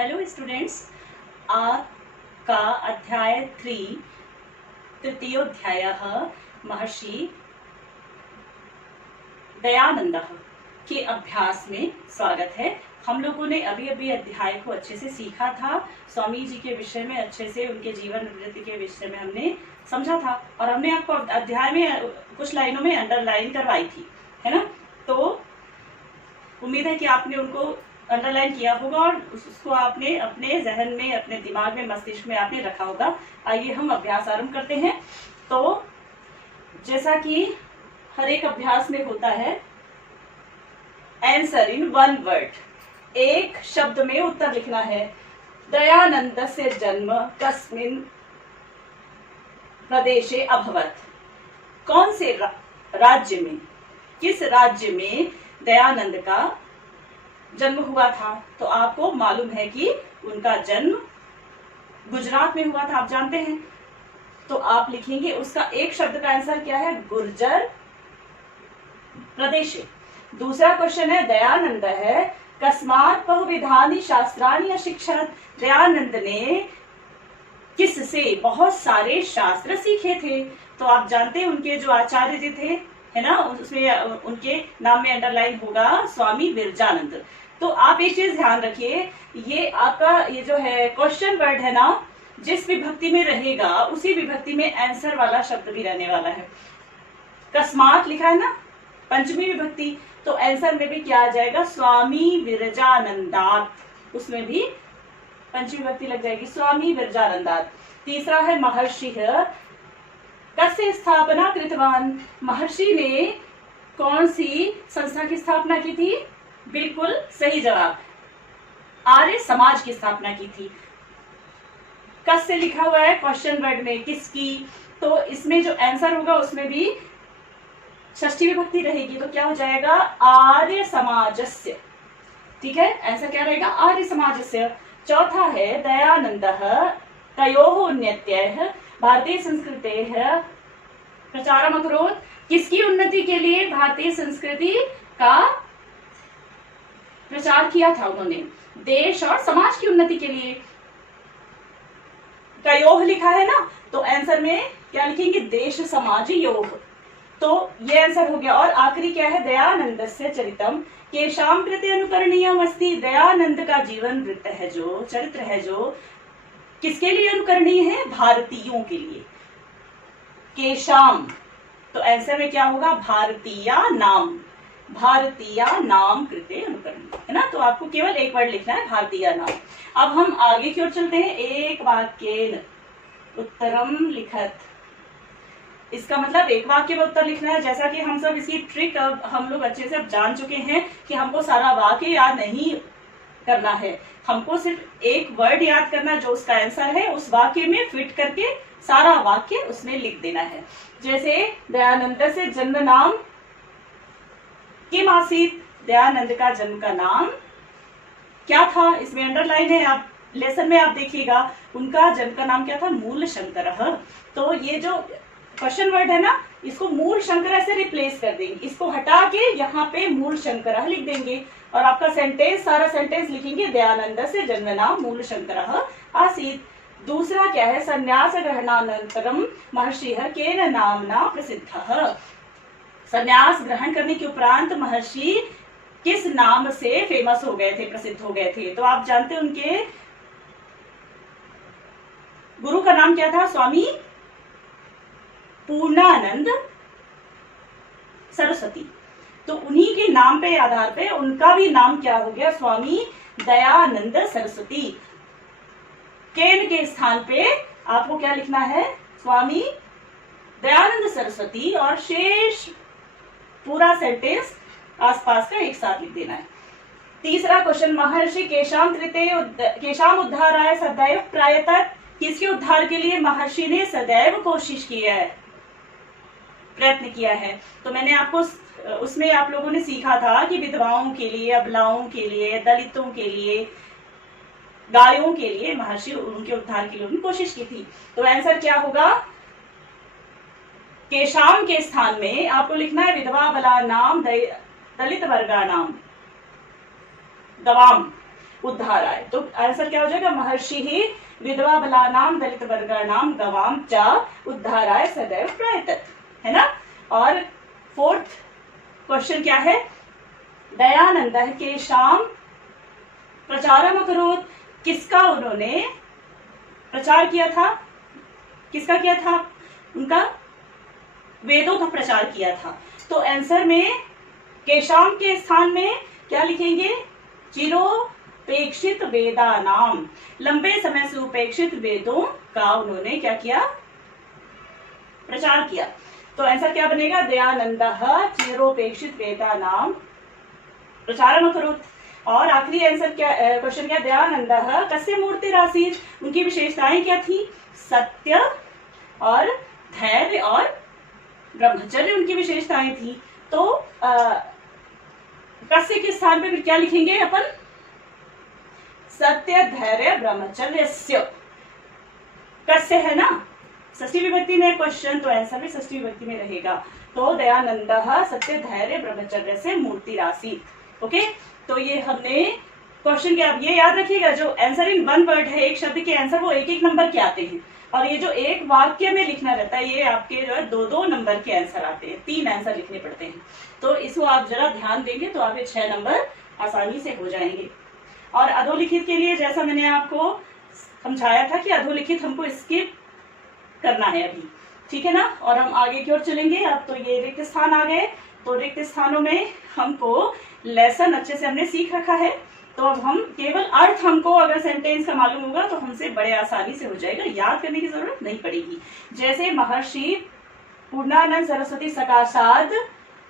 Hello students, आज का अध्याय 3 तृतीयोध्यायः महर्षि दयानंद के अभ्यास में स्वागत है। हम लोगों ने अभी अभी अध्याय को अच्छे से सीखा था। स्वामी जी के विषय में अच्छे से, उनके जीवन वृत्ति के विषय में हमने समझा था और हमने आपको अध्याय में कुछ लाइनों में अंडरलाइन करवाई थी, है ना। तो उम्मीद है कि आपने उनको अंडरलाइन किया होगा और उसको आपने अपने जहन में, अपने दिमाग में, मस्तिष्क में आपने रखा होगा। आइए हम अभ्यास आरंभ करते हैं। तो जैसा कि हर एक अभ्यास में होता है, आंसर इन वन वर्ड, एक शब्द में उत्तर लिखना है। दयानंद से जन्म कस्मिन प्रदेशे अभवत। कौन से राज्य में, किस राज्य में दयानंद का जन्म हुआ था। तो आपको मालूम है कि उनका जन्म गुजरात में हुआ था, आप जानते हैं। तो आप लिखेंगे उसका एक शब्द का आंसर क्या है, गुर्जर प्रदेश। दूसरा क्वेश्चन है, दयानंद है कस्मात् बहुविधानि शास्त्राणि अशिक्षत। दयानंद ने किससे बहुत सारे शास्त्र सीखे थे। तो आप जानते हैं उनके जो आचार्य जी थे, है ना, उसमें उनके नाम में अंडरलाइन होगा स्वामी विरजानंद। तो आप एक चीज ध्यान रखिए, ये आपका ये जो है क्वेश्चन वर्ड है ना, जिस विभक्ति में रहेगा उसी विभक्ति में आंसर वाला शब्द भी रहने वाला है। कस्मात लिखा है ना, पंचमी विभक्ति, तो आंसर में भी क्या आ जाएगा, स्वामी विरजानंदात, उसमें भी पंचमी विभक्ति लग जाएगी, स्वामी विरजानंदात। तीसरा है महर्षि कस्य स्थापना कृतवान। महर्षि ने कौन सी संस्था की स्थापना की थी, बिल्कुल सही जवाब, आर्य समाज की स्थापना की थी। कस्य लिखा हुआ है क्वेश्चन वर्ड में, किसकी, तो इसमें जो आंसर होगा उसमें भी षष्ठी विभक्ति रहेगी, तो क्या हो जाएगा, आर्य समाजस्य। ठीक है, आंसर क्या रहेगा, आर्य समाजस्य। चौथा है, दयानंदः तयोः उन्नत्यः भारतीय संस्कृतेः प्रचारम् अकरोत्। किसकी उन्नति के लिए, भारतीय संस्कृति का प्रचार किया था उन्होंने, देश और समाज की उन्नति के लिए। तयोः लिखा है ना, तो आंसर में क्या लिखेंगे, देश समाज योः। तो ये आंसर हो गया। और आखिरी क्या है, दयानंद से चरितम केशाम कृते अनुकरणीयम अस्ति। दयानंद का जीवन वृत्त है, जो चरित्र है, जो किसके लिए अनुकरणीय है, भारतीयों के लिए। केशाम, तो आंसर में क्या होगा, भारतीय नाम, भारतीय नाम कृते अनुकरणीय, है ना। तो आपको केवल एक वर्ड लिखना है, भारतीय नाम। अब हम आगे की ओर चलते हैं। एक वाक्येन उत्तरम लिखत, इसका मतलब एक वाक्य में उत्तर लिखना है। जैसा कि हम सब इसकी ट्रिक अब हम लोग अच्छे से अब जान चुके हैं कि हमको सारा वाक्य याद नहीं करना है, हमको सिर्फ एक वर्ड याद करना जो उसका आंसर है, उस वाक्य में फिट करके सारा वाक्य उसमें लिख देना है। जैसे दयानंद से जन्म नाम किम आसीत। दयानंद का जन्म का नाम क्या था, इसमें अंडरलाइन है, आप लेसन में आप देखिएगा, उनका जन्म का नाम क्या था, मूल शंकरः। तो ये जो क्वेश्चन वर्ड है ना, इसको मूल शंकरः से रिप्लेस कर देंगे, इसको हटा के यहाँ पे मूल शंकरः लिख देंगे और आपका सेंटेंस, सारा सेंटेंस लिखेंगे, दयानंद से जन्म नाम मूल शंकरः आसीत। दूसरा क्या है, संन्यास ग्रहणानंतरम महर्षिः केन नामना प्रसिद्धः। संन्यास ग्रहण करने के उपरांत महर्षि किस नाम से फेमस हो गए थे, प्रसिद्ध हो गए थे। तो आप जानते हैं उनके गुरु का नाम क्या था, स्वामी पूर्णानंद सरस्वती। तो उन्हीं के नाम पे आधार पे उनका भी नाम क्या हो गया, स्वामी दयानंद सरस्वती। केन के स्थान पे आपको क्या लिखना है, स्वामी दयानंद सरस्वती, और शेष पूरा सेंटेंस आसपास का एक साथ लिख देना है। तीसरा क्वेश्चन, महर्षि केशाम उद्धाराय सदैव प्रायतः। किसके उद्धार के लिए महर्षि ने सदैव कोशिश किया है, प्रयत्न किया है। तो मैंने आपको उसमें आप लोगों ने सीखा था कि विधवाओं के लिए, अबलाओं के लिए, दलितों के लिए, गायों के लिए महर्षि उनके उद्धार के लिए उन्होंने कोशिश की थी। तो आंसर क्या होगा, केशाम के स्थान में आपको लिखना है विधवा बला नाम दलित वर्गा नाम गवाम। उद्धार आए। तो आंसर क्या हो जाएगा, महर्षि ही विधवा बलानाम दलित वर्गाणाम गवाम च उद्धाराय सदैव प्रयतत, है ना। और फोर्थ क्वेश्चन क्या है, दयानंदः केषाम प्रचारम अकरोत्, किसका उन्होंने प्रचार किया था, किसका किया था, उनका वेदों का प्रचार किया था। तो आंसर में केशाम के स्थान में क्या लिखेंगे, चिरोपेक्षित वेदा नाम, लंबे समय से उपेक्षित वेदों का उन्होंने क्या किया, प्रचार किया। तो आंसर क्या बनेगा, दयानंदः चिरोपेक्षित वेदा नाम प्रचारम अकरोत्। और आखिरी आंसर क्या, क्वेश्चन क्या, दयानंदः कस्य मूर्तिरासीत्, उनकी विशेषताएं क्या थी, सत्य और धैर्य और ब्रह्मचर्य उनकी विशेषताएं थी। तो कस्य के स्थान पे फिर क्या लिखेंगे अपन, सत्य धैर्य ब्रह्मचर्यस्य, कस्य है ना, षष्ठी विभक्ति में क्वेश्चन, तो आंसर भी षष्ठी विभक्ति में रहेगा। तो दयानंदः सत्य धैर्य ब्रह्मचर्य से मूर्तिरासीत्। ओके, तो ये हमने क्वेश्चन के, आप ये याद रखिएगा, जो आंसर इन वन वर्ड है, एक शब्द के आंसर वो एक एक नंबर के आते हैं, और ये जो एक वाक्य में लिखना रहता है, ये आपके जो है दो दो नंबर के आंसर आते हैं, 3 आंसर लिखने पड़ते हैं। तो इसको आप जरा ध्यान देंगे तो आपके 6 नंबर आसानी से हो जाएंगे। और अधोलिखित के लिए जैसा मैंने आपको समझाया था कि अधोलिखित हमको स्किप करना है अभी, ठीक है ना। और हम आगे की ओर चलेंगे। अब तो ये रिक्त स्थान आ गए, तो रिक्त स्थानों में हमको लेसन अच्छे से हमने सीख रखा है। तो अब हम केवल अर्थ हमको अगर सेंटेंस का मालूम होगा तो हमसे बड़े आसानी से हो जाएगा, याद करने की जरूरत नहीं पड़ेगी। जैसे महर्षि पूर्णानंद सरस्वती सकाशाद,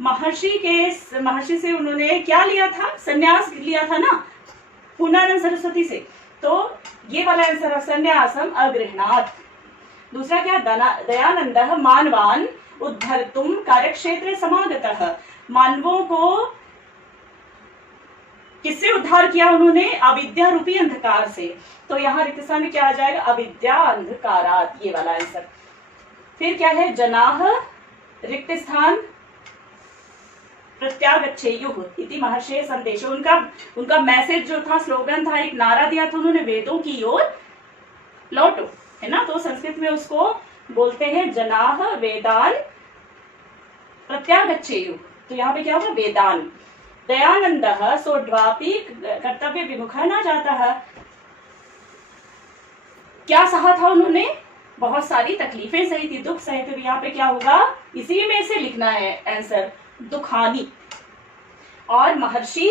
महर्षि से उन्होंने क्या लिया था, संन्यास लिया था ना पूर्णानंद सरस्वती से। तो ये वाला आंसर संन्यासम अगृह्णात्। दूसरा क्या, दयानंदः मानवान उद्धर्तुम कार्यक्षेत्र समागतः, मानवों को किससे उद्धार किया उन्होंने, अविद्या रूपी अंधकार से। तो यहाँ रिक्त स्थान में क्या आ जाएगा, अविद्या अंधकारात्, ये वाला आंसर। फिर क्या है, जनाः रिक्त स्थान प्रत्यागच्छेयुः इति महर्षेः संदेशो, उनका मैसेज जो था, स्लोगन था, एक नारा दिया था उन्होंने, वेदों की ओर लौटो, है ना। तो संस्कृत में उसको बोलते हैं जनाः वेदान प्रत्यागच्छेयुः। तो यहाँ पे क्या होगा, वेदान। दयानंदः सोढ्वापि कर्तव्य विमुखः न जातः, क्या सहा था उन्होंने, बहुत सारी तकलीफें सही थी, दुख सहे थे। यहाँ पे क्या होगा, इसी में से लिखना है आंसर, दुखानी। और महर्षि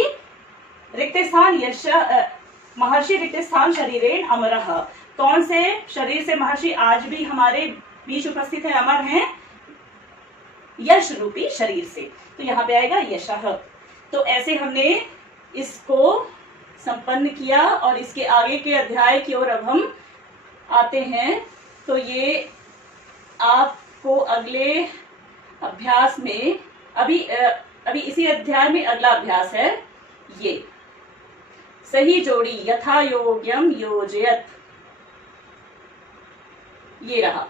रिक्त स्थान शरीरेण अमरः, कौन से शरीर से महर्षि आज भी हमारे बीच उपस्थित है, अमर हैं, यश रूपी शरीर से। तो यहाँ पे आएगा यशः। तो ऐसे हमने इसको संपन्न किया और इसके आगे के अध्याय की ओर अब हम आते हैं। तो ये आपको अगले अभ्यास में, अभी इसी अध्याय में अगला अभ्यास है ये, सही जोड़ी यथा योग्यम योजयत, ये रहा।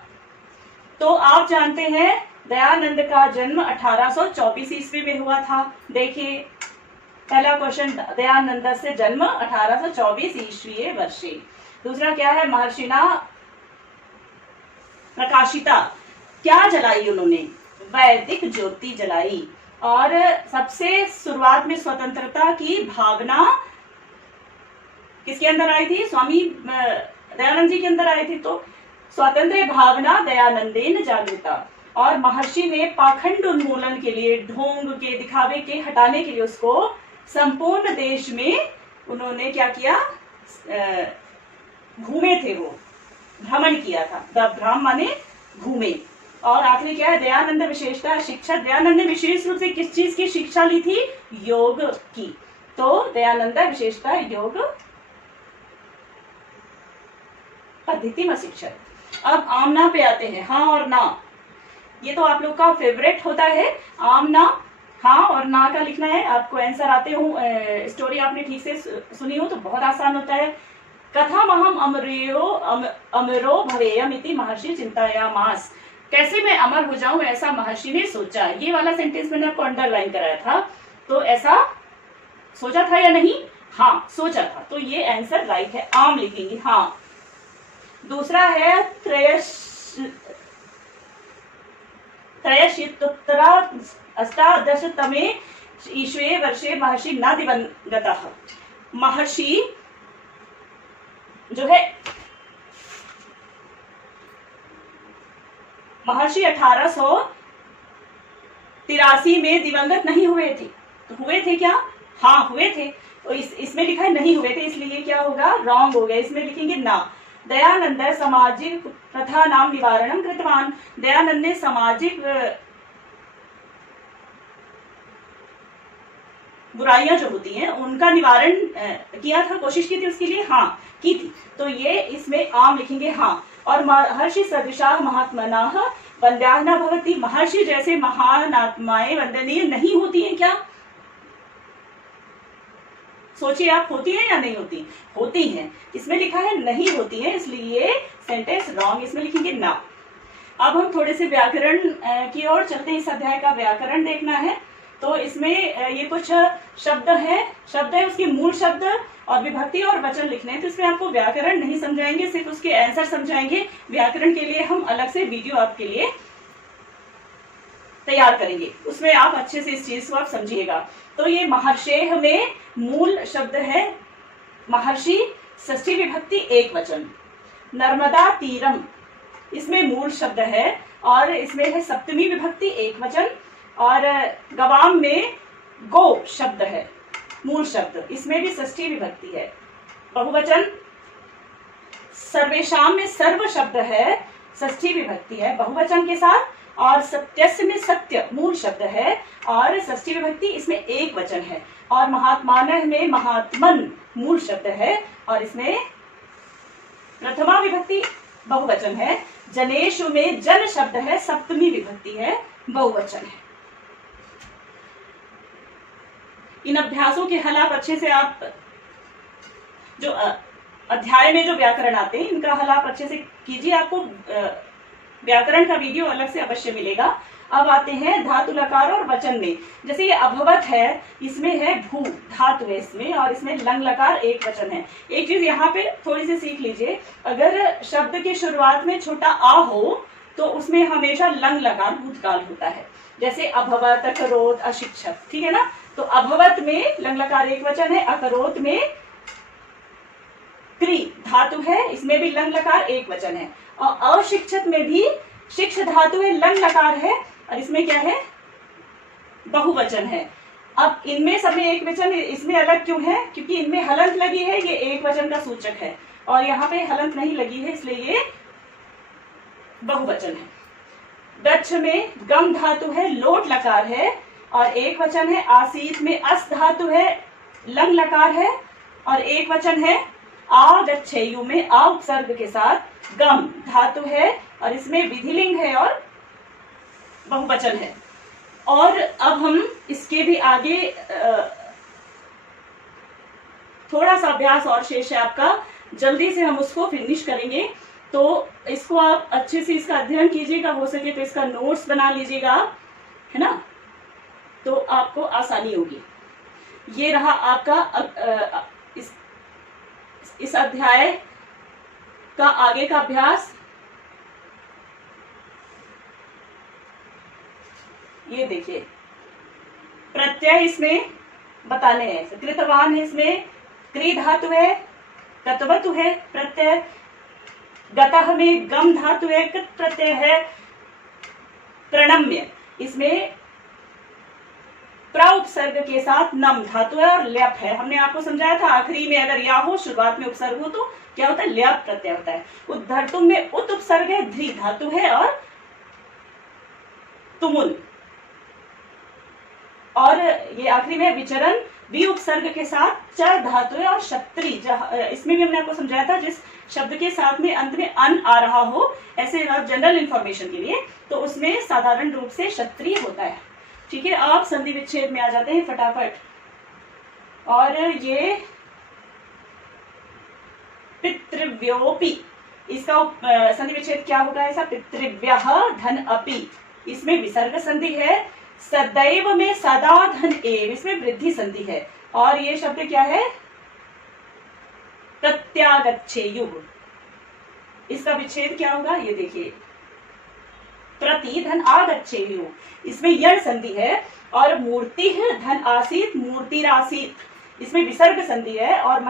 तो आप जानते हैं दयानंद का जन्म 1824 ईस्वी में हुआ था। देखिए पहला क्वेश्चन, दयानंद से जन्म 1824 ईस्वी वर्षे। दूसरा क्या है, महर्षिना प्रकाशिता, क्या जलाई उन्होंने, वैदिक ज्योति जलाई। और सबसे शुरुआत में स्वतंत्रता की भावना किसके अंदर आई थी, स्वामी दयानंद जी के अंदर आई थी। तो स्वतंत्र भावना दयानंदेन जागृता। और महर्षि ने पाखंड उन्मूलन के लिए, ढोंग के दिखावे के हटाने के लिए उसको संपूर्ण देश में उन्होंने क्या किया, घूमे थे, वो भ्रमण किया था। भ्रम माने घूमे। और आखिरी क्या है, दयानंद विशेषता शिक्षा, दयानंद ने विशेष रूप से किस चीज की शिक्षा ली थी, योग की। तो दयानंद विशेषता योग पद्धति में शिक्षक। अब आमना पे आते हैं, हाँ और ना। ये तो आप लोग का फेवरेट होता है, आमना, हाँ और ना का लिखना है। आपको आंसर आते हो, स्टोरी आपने ठीक से सुनी हो तो बहुत आसान होता है। कथमहम अमरो भवेयम इति महर्षि चिंतायामास, कैसे मैं अमर हो जाऊं ऐसा महर्षि ने सोचा। ये वाला सेंटेंस मैंने आपको अंडरलाइन कराया था। तो ऐसा सोचा था या नहीं, हाँ सोचा था, तो ये आंसर राइट है, आम लिखेंगे हाँ। दूसरा है त्रयशीत्युत्तर अष्टादशतमे ईस्वे वर्षे महर्षि न दिवंगतः। महर्षि जो है महर्षि 1883 में दिवंगत नहीं हुए थे। तो हुए थे क्या? हाँ हुए थे। तो इसमें लिखा है नहीं हुए थे, इसलिए क्या होगा? रॉन्ग हो गया। इसमें लिखेंगे ना। दयानंद सामाजिक प्रथा नाम निवारणम कृतवान। दयानंद ने सामाजिक बुराइयां जो होती हैं उनका निवारण किया था, कोशिश की थी उसके लिए, हाँ की थी। तो ये इसमें आम लिखेंगे हाँ। और महर्षि सदृशा महात्मनाः वंद्याः न भवति। महर्षि जैसे महान आत्माएं वंदनीय नहीं होती हैं क्या? सोचिए आप, होती है या नहीं होती? होती हैं। इसमें लिखा है नहीं होती है, इसलिए सेंटेंस रॉन्ग। इसमें लिखेंगे ना। अब हम थोड़े से व्याकरण की ओर चलते हैं। इस अध्याय का व्याकरण देखना है। तो इसमें ये कुछ शब्द है उसके मूल शब्द और विभक्ति और वचन लिखने हैं। तो इसमें आपको व्याकरण नहीं समझाएंगे, सिर्फ उसके आंसर समझाएंगे। व्याकरण के लिए हम अलग से वीडियो आपके लिए तैयार करेंगे, उसमें आप अच्छे से इस चीज को आप समझिएगा। तो ये महर्षेः में मूल शब्द है महर्षि, षष्ठी विभक्ति एक वचन। नर्मदा तीरम इसमें मूल शब्द है और इसमें है सप्तमी विभक्ति एक वचन। और गवाम में गो शब्द है मूल शब्द, इसमें भी षष्ठी विभक्ति है बहुवचन। सर्वेशाम में सर्व शब्द है, षष्ठी विभक्ति है बहुवचन के साथ। और सत्यस्य में सत्य मूल शब्द है और षष्ठी विभक्ति, इसमें एक वचन है। और महात्मानः में महात्मन मूल शब्द है और इसमें प्रथमा विभक्ति बहुवचन है। जनेषु में जन शब्द है, सप्तमी विभक्ति है बहुवचन है। इन अभ्यासों के हल आप अच्छे से आप जो अध्याय में जो व्याकरण आते हैं इनका हल आप अच्छे से कीजिए। आपको व्याकरण का वीडियो अलग से अवश्य मिलेगा। अब आते हैं धातु लकार और वचन में। जैसे ये अभवत है, इसमें है भू धातु है इसमें, और इसमें लंग लकार एक वचन है। एक चीज यहाँ पे थोड़ी सी सीख लीजिए, अगर शब्द के शुरुआत में छोटा आ हो तो उसमें हमेशा लंग लकार भूतकाल होता है। जैसे अभवत, अकरोत, अशिक्षक, ठीक है ना। तो अभवत में लंग लकार एक वचन है, अकरोत में क्री धातु है, इसमें भी लंग लकार एक वचन है। और अशिक्षक में भी शिक्ष धातु है, लंग लकार है, और इसमें क्या है? बहुवचन है। अब इनमें सब में एक वचन, इसमें अलग क्यों है? क्योंकि इनमें हलंत लगी है, ये एक वचन का सूचक है, और यहाँ पे हलंत नहीं लगी है, इसलिए ये बहुवचन है। दक्ष में गम धातु है, लोट लकार है और एक वचन है। आसीत में अस धातु है, लंग लकार है और एक वचन है। आगच्छेयु में आ उपसर्ग के साथ गम धातु है और इसमें विधिलिंग है और बहुवचन है। और अब हम इसके भी आगे थोड़ा सा अभ्यास और शेष है आपका, जल्दी से हम उसको फिनिश करेंगे। तो इसको आप अच्छे से इसका अध्ययन कीजिएगा, हो सके तो इसका नोट्स बना लीजिएगा, है ना, तो आपको आसानी होगी। ये रहा आपका इस अध्याय का आगे का अभ्यास। ये देखिए, प्रत्यय इसमें बताने हैं। कृतवान है, इसमें क्री धातु है, कतवतु है प्रत्यय। गतः में गम धातु है, कृत प्रत्यय है। प्रणम्य, इसमें प्र उपसर्ग के साथ नम धातु है और ल्यप है। हमने आपको समझाया था आखिरी में अगर या हो, शुरुआत में उपसर्ग हो तो क्या होता है? ल्यप प्रत्यय होता है। उद्धर्तुम में उत उपसर्ग है, ध्री धातु है और तुमुल। और ये आखिरी में विचरण बी उपसर्ग के साथ चर धातु है और क्षत्री। इसमें भी हमने आपको समझाया था, जिस शब्द के साथ में अंत में अन आ रहा हो, ऐसे जनरल इंफॉर्मेशन के लिए, तो उसमें साधारण रूप से क्षत्रिय होता है। ठीक है, आप संधि विच्छेद में आ जाते हैं फटाफट। और ये पितृव्योपि, इसका संधि विच्छेद क्या होगा? ऐसा पितृव्यः धन अपि, इसमें विसर्ग संधि है। सदैव में सदा धन एव, इसमें वृद्धि संधि है। और ये शब्द क्या है? प्रत्यागच्छेयुः। इसका विच्छेद क्या होगा, ये देखिए, प्रति धन आगच्छेयुः, इसमें यण संधि है, और मूर्ति धन आसीत मूर्तिरासीत, इसमें विसर्ग संधि है, और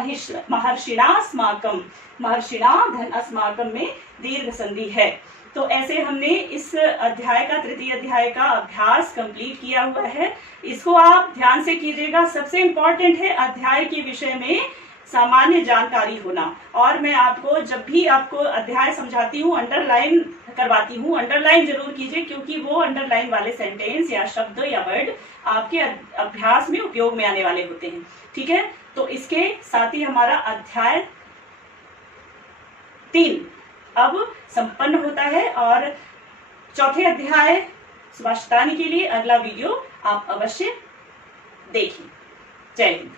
महर्षिणा अस्माकं, महर्षिणा धन अस्माकं में दीर्घ संधि है। तो ऐसे हमने इस अध्याय का, तृतीय अध्याय का अभ्यास कंप्लीट किया हुआ है। इसको आप ध्यान से कीजिएगा। सबसे इंपॉर्टेंट है अध्याय के विषय में सामान्य जानकारी होना। और मैं आपको जब भी आपको अध्याय समझाती हूँ, अंडरलाइन करवाती हूँ, अंडरलाइन जरूर कीजिए, क्योंकि वो अंडरलाइन वाले सेंटेंस या शब्द या वर्ड आपके अभ्यास में उपयोग में आने वाले होते हैं। ठीक है, तो इसके साथ ही हमारा अध्याय 3 अब संपन्न होता है, और चौथे अध्याय सुभाषितानी के लिए अगला वीडियो आप अवश्य देखिए। जय हिंद।